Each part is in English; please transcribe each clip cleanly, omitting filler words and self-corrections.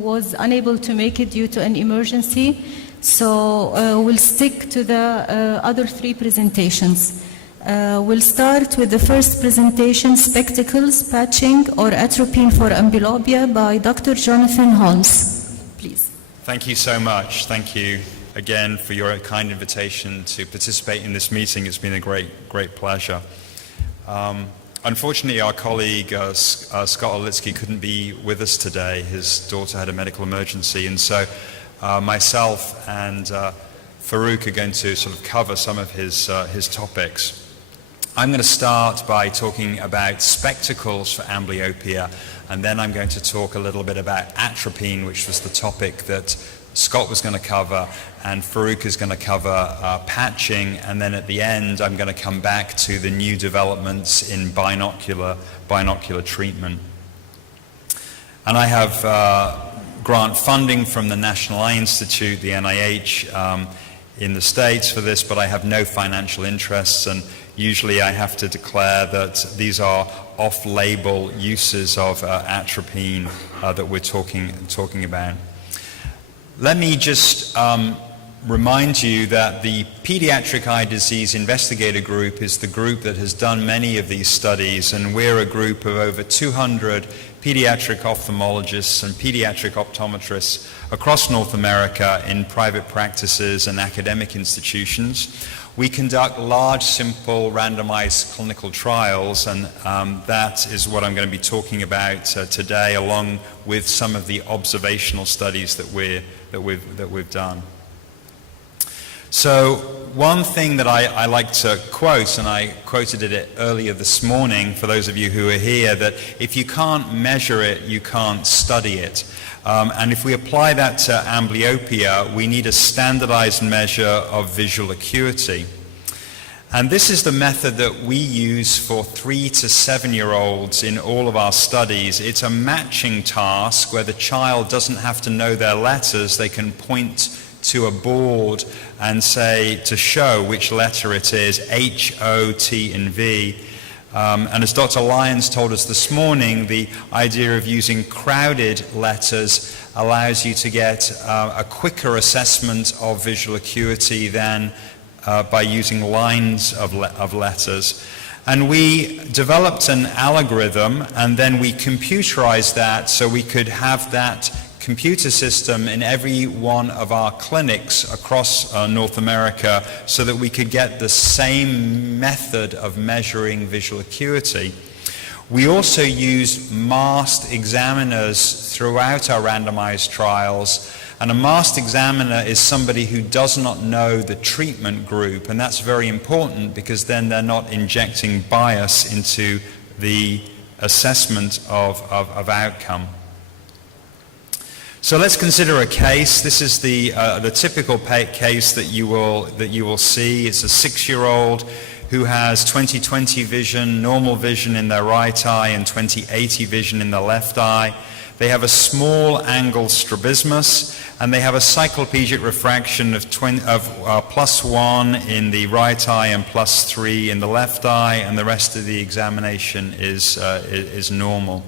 was unable to make it due to an emergency. So we'll stick to the other three presentations. We'll start with the first presentation, Spectacles, Patching, or Atropine for Amblyopia by Dr. Jonathan Holmes. Please. Thank you so much. Thank you again for your kind invitation to participate in this meeting. It's been a great pleasure. Unfortunately, our colleague Scott Olitsky couldn't be with us today. His daughter had a medical emergency, and so myself and Farouk are going to sort of cover some of his topics. I'm going to start by talking about spectacles for amblyopia, and then I'm going to talk a little bit about atropine, which was the topic that Scott was going to cover, and Farouk is going to cover patching, and then at the end I'm going to come back to the new developments in binocular treatment. And I have grant funding from the National Eye Institute, the NIH, in the States for this, but I have no financial interests, and usually I have to declare that these are off-label uses of atropine that we're talking about. Let me just remind you that the Pediatric Eye Disease Investigator Group is the group that has done many of these studies, and we're a group of over 200 pediatric ophthalmologists and pediatric optometrists across North America in private practices and academic institutions. We conduct large, simple, randomized clinical trials, and that is what I'm going to be talking about today, along with some of the observational studies that we've done. So one thing that I like to quote, and I quoted it earlier this morning for those of you who are here, that if you can't measure it, you can't study it. And if we apply that to amblyopia, we need a standardized measure of visual acuity. And this is the method that we use for 3 to 7-year-olds in all of our studies. It's a matching task where the child doesn't have to know their letters. They can point to a board and say, to show which letter it is, H, O, T, and V. And as Dr. Lyons told us this morning, the idea of using crowded letters allows you to get a quicker assessment of visual acuity than by using lines of letters. And we developed an algorithm, and then we computerized that so we could have that computer system in every one of our clinics across North America so that we could get the same method of measuring visual acuity. We also used masked examiners throughout our randomized trials, and a masked examiner is somebody who does not know the treatment group, and that's very important because then they're not injecting bias into the assessment of outcome. So let's consider a case. This is the typical case that you will see. It's a 6-year-old who has 20/20 vision, normal vision in their right eye, and 20/80 vision in their left eye. They have a small angle strabismus, and they have a cycloplegic refraction of +1 in the right eye and +3 in the left eye, and the rest of the examination is normal.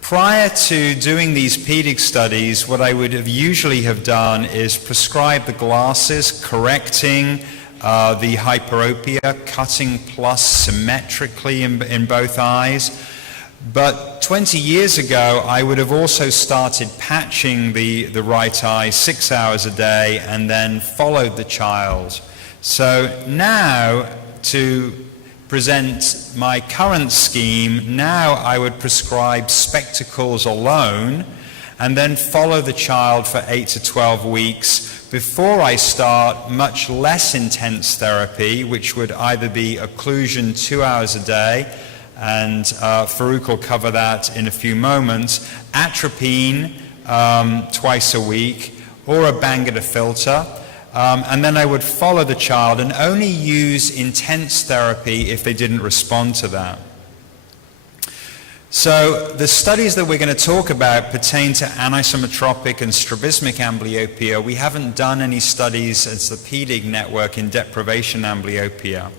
Prior to doing these pedic studies, what I would have usually have done is prescribe the glasses, correcting the hyperopia, cutting plus symmetrically in both eyes. But 20 years ago, I would have also started patching the right eye 6 hours a day and then followed the child. So now, to present my current scheme, now I would prescribe spectacles alone and then follow the child for 8 to 12 weeks before I start much less intense therapy, which would either be occlusion 2 hours a day, and Farouk will cover that in a few moments, atropine twice a week, or a Bangada filter. And then I would follow the child and only use intense therapy if they didn't respond to that. So the studies that we're going to talk about pertain to anisometropic and strabismic amblyopia. We haven't done any studies as the PDIG network in deprivation amblyopia.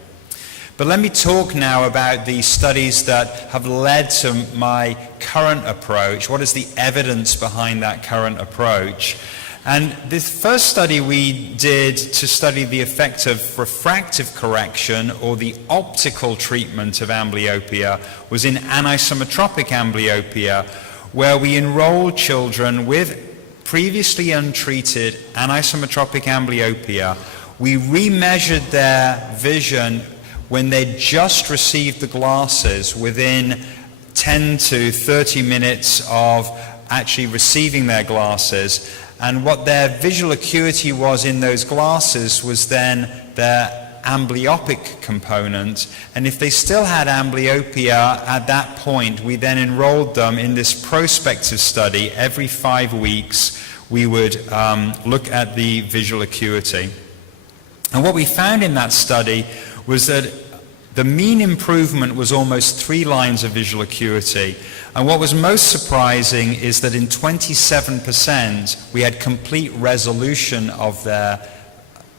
But let me talk now about the studies that have led to my current approach. What is the evidence behind that current approach? And this first study we did to study the effect of refractive correction or the optical treatment of amblyopia was in anisometropic amblyopia, where we enrolled children with previously untreated anisometropic amblyopia. We remeasured their vision when they just received the glasses within 10 to 30 minutes of actually receiving their glasses. And what their visual acuity was in those glasses was then their amblyopic component. And if they still had amblyopia at that point, we then enrolled them in this prospective study. Every 5 weeks, we would look at the visual acuity. And what we found in that study was that the mean improvement was almost 3 lines of visual acuity. And what was most surprising is that in 27% we had complete resolution of their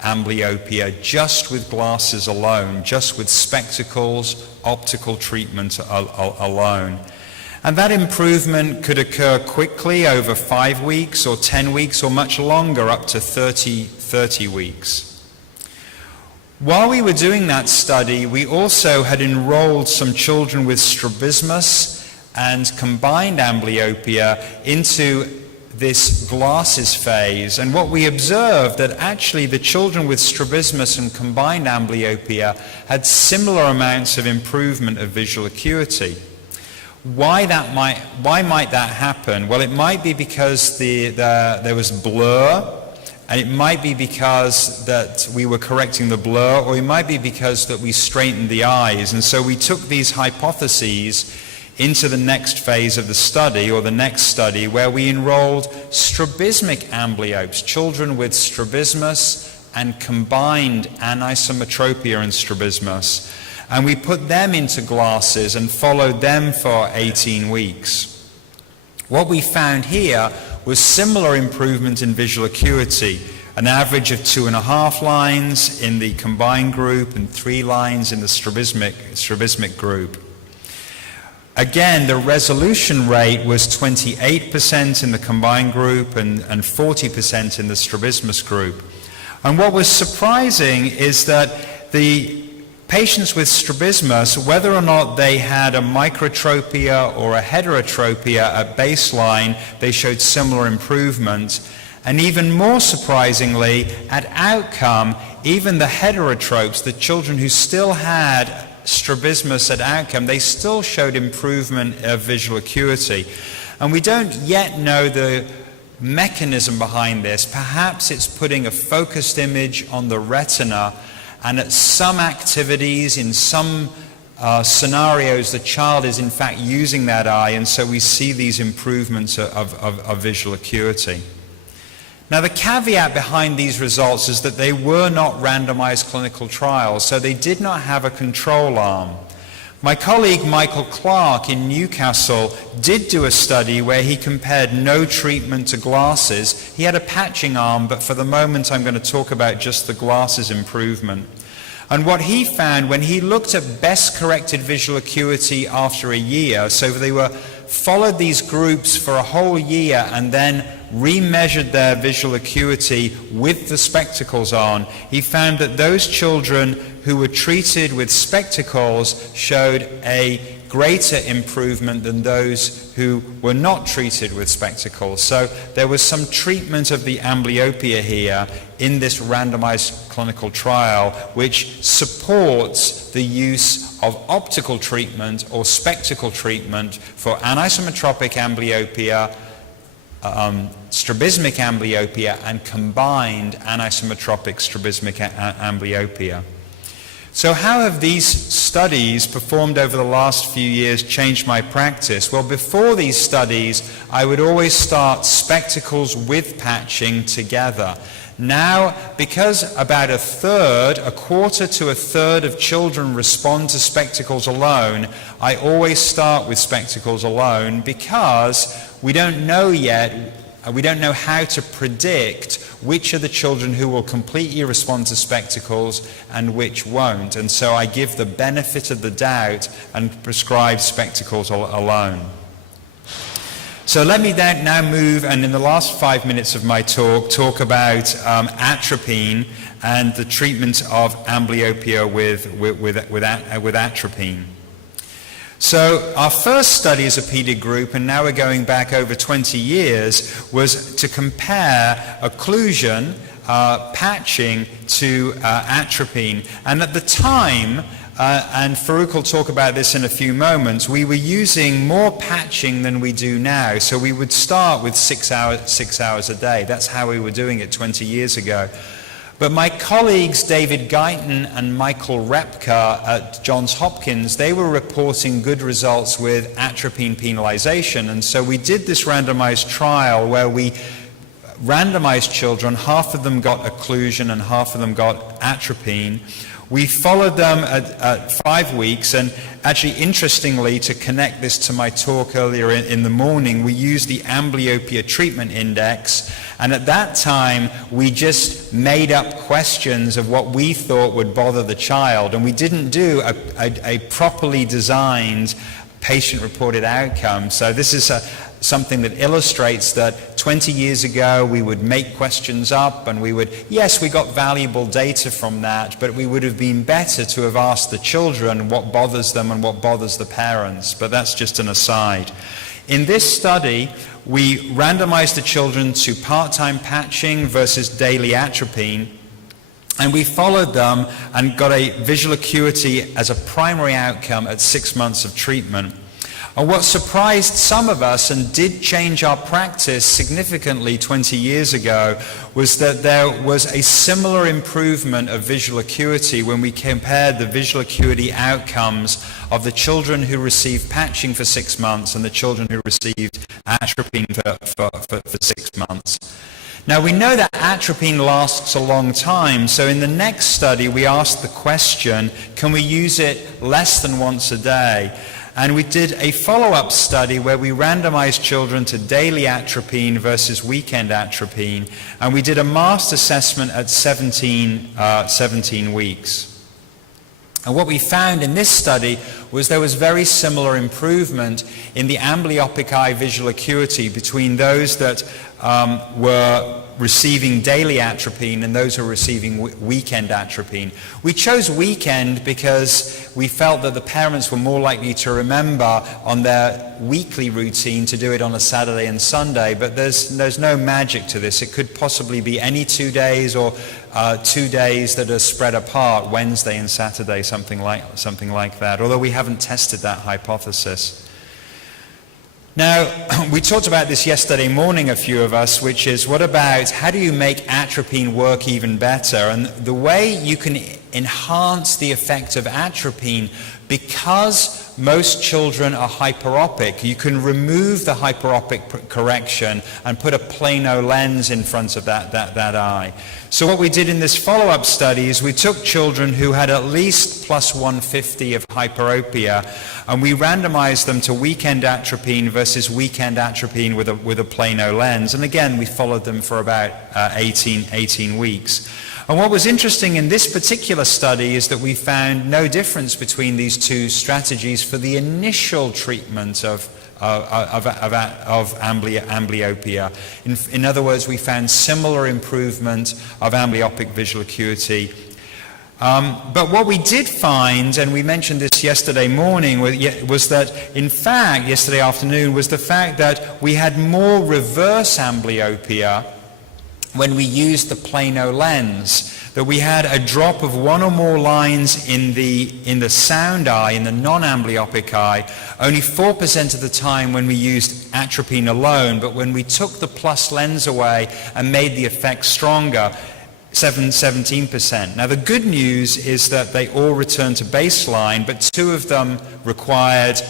amblyopia just with glasses alone, just with spectacles, optical treatment alone. And that improvement could occur quickly over 5 weeks or 10 weeks or much longer, up to 30 weeks. While we were doing that study, we also had enrolled some children with strabismus and combined amblyopia into this glasses phase. And what we observed that actually the children with strabismus and combined amblyopia had similar amounts of improvement of visual acuity. Why might that happen? Well, it might be because there was blur, and it might be because that we were correcting the blur, or it might be because that we straightened the eyes. And so we took these hypotheses into the next phase of the study, or the next study, where we enrolled strabismic amblyopes, children with strabismus and combined anisometropia and strabismus. And we put them into glasses and followed them for 18 weeks. What we found here was similar improvement in visual acuity, an average of 2.5 lines in the combined group and 3 lines in the strabismic group. Again, the resolution rate was 28% in the combined group and 40% in the strabismus group. And what was surprising is that the patients with strabismus, whether or not they had a microtropia or a heterotropia at baseline, they showed similar improvement. And even more surprisingly, at outcome, even the heterotropes, the children who still had strabismus at outcome, they still showed improvement of visual acuity. And we don't yet know the mechanism behind this. Perhaps it's putting a focused image on the retina, and at some activities, in some scenarios, the child is in fact using that eye, and so we see these improvements of visual acuity. Now, the caveat behind these results is that they were not randomized clinical trials, so they did not have a control arm. My colleague Michael Clark in Newcastle did do a study where he compared no treatment to glasses. He had a patching arm, but for the moment I'm going to talk about just the glasses improvement. And what he found when he looked at best corrected visual acuity after a year, so they followed these groups for a whole year and then remeasured their visual acuity with the spectacles on, he found that those children who were treated with spectacles showed a greater improvement than those who were not treated with spectacles. So there was some treatment of the amblyopia here in this randomized clinical trial, which supports the use of optical treatment or spectacle treatment for anisometropic amblyopia, strabismic amblyopia, and combined anisometropic strabismic amblyopia. So how have these studies performed over the last few years changed my practice? Well, before these studies, I would always start spectacles with patching together. Now, because about a quarter to a third of children respond to spectacles alone, I always start with spectacles alone, because we don't know yet we don't know how to predict which are the children who will completely respond to spectacles and which won't. And so I give the benefit of the doubt and prescribe spectacles alone. So let me then now move, and in the last 5 minutes of my talk about atropine and the treatment of amblyopia with atropine. So our first study as a PD group, and now we're going back over 20 years, was to compare occlusion, patching, to atropine. And at the time, and Farouk will talk about this in a few moments, we were using more patching than we do now. So we would start with 6 hours a day. That's how we were doing it 20 years ago. But my colleagues David Guyton and Michael Repka at Johns Hopkins, they were reporting good results with atropine penalization. And so we did this randomized trial where we randomized children, half of them got occlusion and half of them got atropine. We followed them at 5 weeks, and actually, interestingly, to connect this to my talk earlier in the morning, we used the amblyopia treatment index, and at that time, we just made up questions of what we thought would bother the child, and we didn't do a properly designed patient-reported outcome. So this is something that illustrates that 20 years ago we would make questions up and we would, yes, we got valuable data from that, but we would have been better to have asked the children what bothers them and what bothers the parents. But that's just an aside. In this study, we randomized the children to part-time patching versus daily atropine, and we followed them and got a visual acuity as a primary outcome at 6 months of treatment. And what surprised some of us and did change our practice significantly 20 years ago was that there was a similar improvement of visual acuity when we compared the visual acuity outcomes of the children who received patching for 6 months and the children who received atropine for 6 months. Now we know that atropine lasts a long time, so in the next study we asked the question, can we use it less than once a day? And we did a follow-up study where we randomized children to daily atropine versus weekend atropine, and we did a masked assessment at 17 weeks. And what we found in this study was there was very similar improvement in the amblyopic eye visual acuity between those that were receiving daily atropine and those who were receiving weekend atropine. We chose weekend because we felt that the parents were more likely to remember on their weekly routine to do it on a Saturday and Sunday, but there's no magic to this. It could possibly be any 2 days or 2 days that are spread apart, Wednesday and Saturday, something like that, although we haven't tested that hypothesis. Now, we talked about this yesterday morning, a few of us, which is what about how do you make atropine work even better? And the way you can enhance the effect of atropine, because most children are hyperopic, you can remove the hyperopic correction and put a plano lens in front of that eye. So what we did in this follow-up study is we took children who had at least plus 150 of hyperopia, and we randomized them to weekend atropine versus weekend atropine with a plano lens. And again, we followed them for about 18 weeks. And what was interesting in this particular study is that we found no difference between these two strategies for the initial treatment of amblyopia. In other words, we found similar improvement of amblyopic visual acuity. But what we did find, and we mentioned this yesterday morning, was that, in fact, yesterday afternoon, was the fact that we had more reverse amblyopia when we used the plano lens, that we had a drop of one or more lines in the sound eye, in the non-amblyopic eye, only 4% of the time when we used atropine alone, but when we took the plus lens away and made the effect stronger, 17%. Now the good news is that they all returned to baseline, but 2 of them required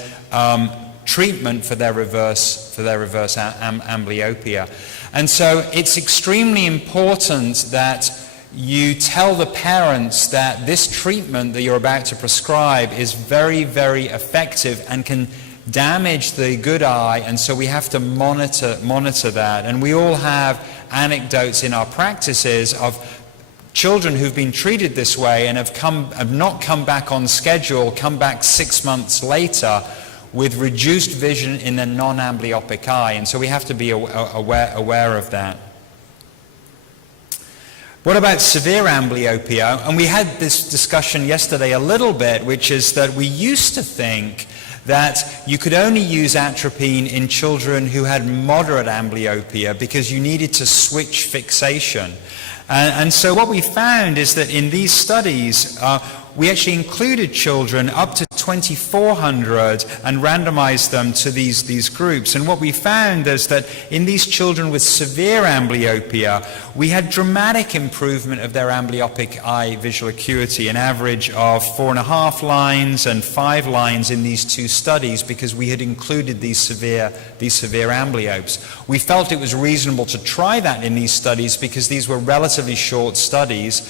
treatment for their reverse amblyopia. And so it's extrememly important that you tell the parents that this treatment that you're about to prescribe is very, very effective and can damage the good eye, and so we have to monitor that. And we all have anecdotes in our practices of children who've been treated this way and have not come back on schedule, come back 6 months later with reduced vision in the non-amblyopic eye, and so we have to be aware of that. What about severe amblyopia? And we had this discussion yesterday a little bit, which is that we used to think that you could only use atropine in children who had moderate amblyopia because you needed to switch fixation. And so what we found is that in these studies, we actually included children up to 2,400 and randomized them to these groups. And what we found is that in these children with severe amblyopia, we had dramatic improvement of their amblyopic eye visual acuity, an average of 4.5 lines and 5 lines in these 2 studies, because we had included these severe amblyopes. We felt it was reasonable to try that in these studies because these were relatively short studies,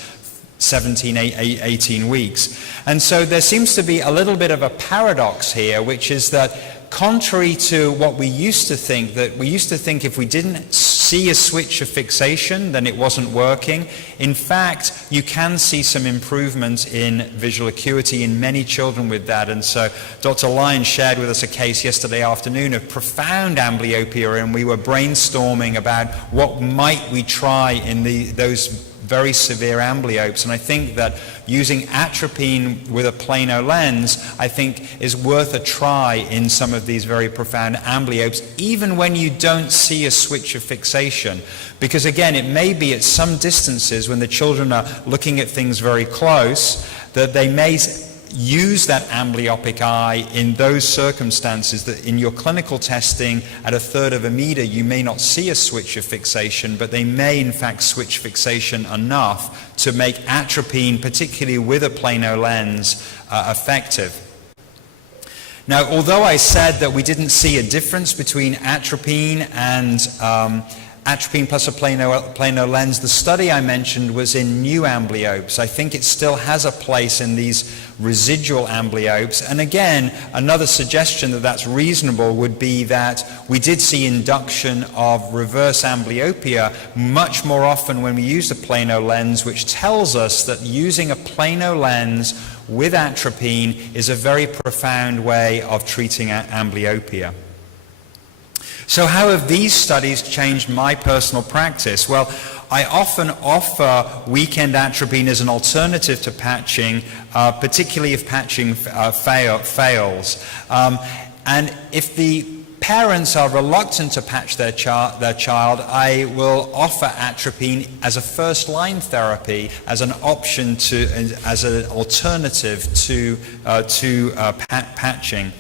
17, 18 weeks. And so there seems to be a little bit of a paradox here, which is that contrary to what we used to think, that we used to think if we didn't see a switch of fixation, then it wasn't working. In fact, you can see some improvement in visual acuity in many children with that. And so Dr. Lyon shared with us a case yesterday afternoon of profound amblyopia, and we were brainstorming about what might we try in those very severe amblyopes. And I think that using atropine with a planar lens, I think, is worth a try in some of these very profound amblyopes, even when you don't see a switch of fixation. Because again, it may be at some distances when the children are looking at things very close, that they may use that amblyopic eye in those circumstances that in your clinical testing at 1/3 of a meter you may not see a switch of fixation, but they may in fact switch fixation enough to make atropine, particularly with a planar lens, effective. Now, although I said that we didn't see a difference between atropine and atropine plus a planar lens, the study I mentioned was in new amblyopes. I think it still has a place in these residual amblyopes. And again, another suggestion that that's reasonable would be that we did see induction of reverse amblyopia much more often when we used a planar lens, which tells us that using a planar lens with atropine is a very profound way of treating amblyopia. So how have these studies changed my personal practice? Well, I often offer weekend atropine as an alternative to patching, particularly if patching fails. And if the parents are reluctant to patch their child, I will offer atropine as a first-line therapy, as an option as an alternative to patching.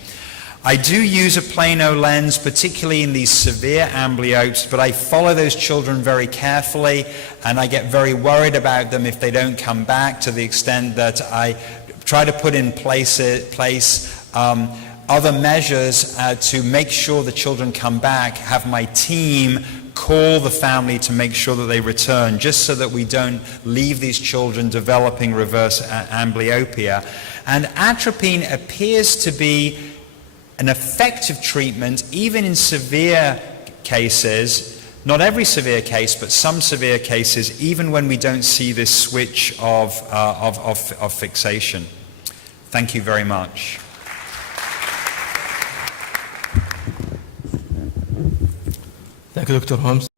I do use a planar lens, particularly in these severe amblyopes, but I follow those children very carefully, and I get very worried about them if they don't come back, to the extent that I try to put in place other measures to make sure the children come back, have my team call the family to make sure that they return, just so that we don't leave these children developing reverse amblyopia. And atropine appears to be an effective treatment, even in severe cases, not every severe case, but some severe cases, even when we don't see this switch of fixation. Thank you very much. Thank you, Dr. Holmes.